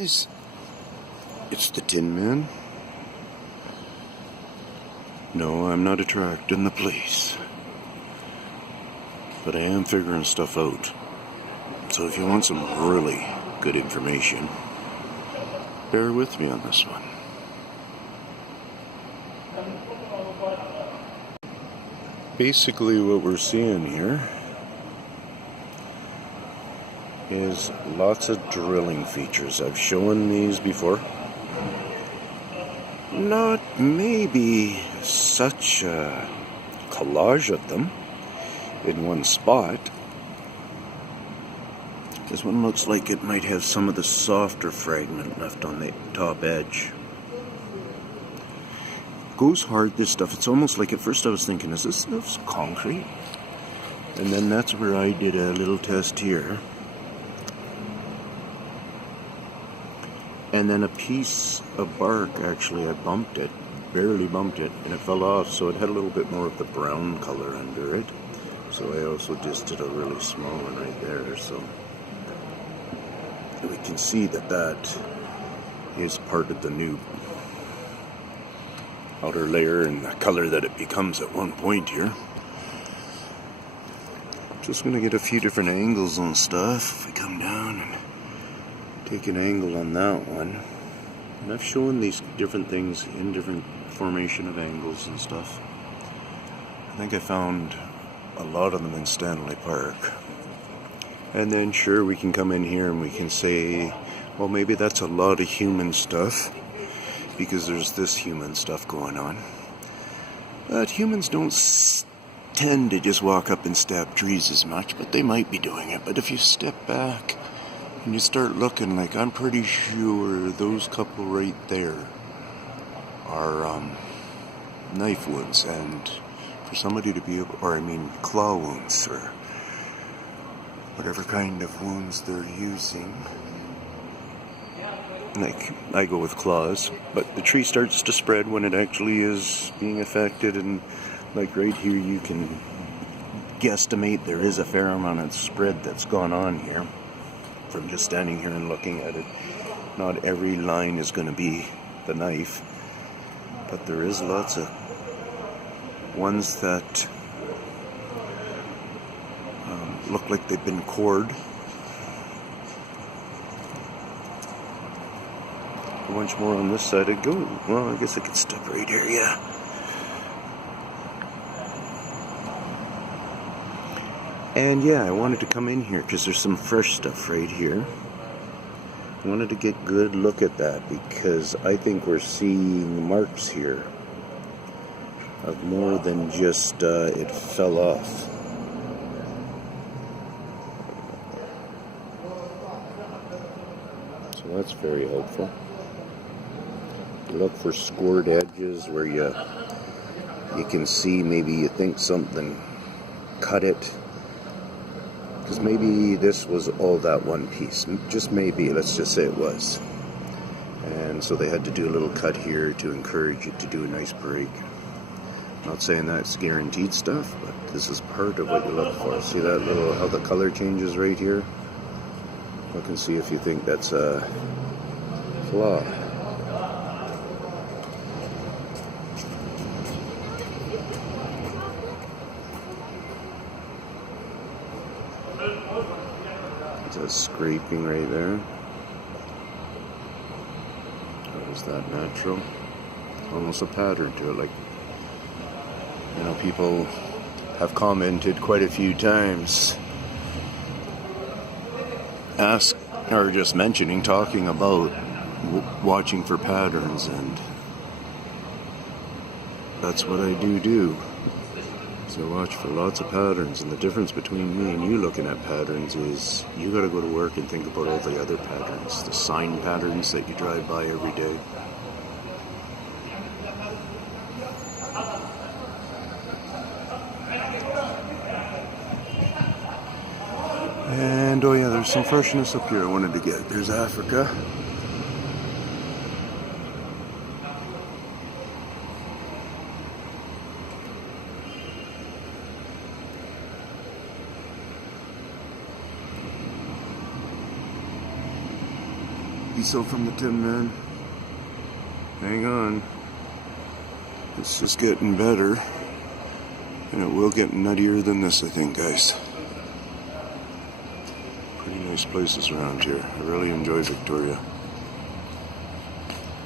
It's the Tinman. No, I'm not attracting the police. But I am figuring stuff out. So if you want some really good information, bear with me on this one. Basically what we're seeing here is lots of drilling features. I've shown these before. Not maybe such a collage of them in one spot. This one looks like it might have some of the softer fragment left on the top edge. Goes hard, this stuff. It's almost like at first I was thinking, is this stuff concrete? And then that's where I did a little test here. And then a piece of bark, actually I bumped it, barely bumped it, and it fell off, so it had a little bit more of the brown color under it. So I also just did a really small one right there, so we can see that that is part of the new outer layer and the color that it becomes at one point here. Just going to get a few different angles on stuff. If we come down and take an angle on that one. And I've shown these different things in different formation of angles and stuff. I think I found a lot of them in Stanley Park. And then sure, we can come in here and we can say, well, maybe that's a lot of human stuff because there's this human stuff going on. But humans don't tend to just walk up and stab trees as much, but they might be doing it. But if you step back and you start looking, like, I'm pretty sure those couple right there are knife wounds, and for somebody to be able, or I mean claw wounds, or whatever kind of wounds they're using. Like, I go with claws, but the tree starts to spread when it actually is being affected, and like right here you can guesstimate there is a fair amount of spread that's gone on here from just standing here and looking at it. Not every line is going to be the knife, but there is lots of ones that look like they've been cored. A bunch more on this side. I'd go, well, I guess I could step right here, yeah. And yeah, I wanted to come in here because there's some fresh stuff right here. I wanted to get a good look at that because I think we're seeing marks here of more than just it fell off. So that's very helpful. Look for scored edges where you can see, maybe you think something cut it. Because maybe this was all that one piece. Just maybe, let's just say it was. And so they had to do a little cut here to encourage it to do a nice break. Not saying that's guaranteed stuff, but this is part of what you look for. See that little, how the color changes right here? Look and see if you think that's a flaw. It's a scraping right there. Or is that natural? It's almost a pattern to it, like, you know, people have commented quite a few times, or just mentioning, talking about watching for patterns, and that's what I do. So watch for lots of patterns, and the difference between me and you looking at patterns is you got to go to work and think about all the other patterns, the sign patterns that you drive by every day. And oh yeah, there's some freshness up here I wanted to get. There's Africa. maybe so from the Tinman. Hang on. It's just getting better. And it will get nuttier than this, I think, guys. Pretty nice places around here. I really enjoy Victoria.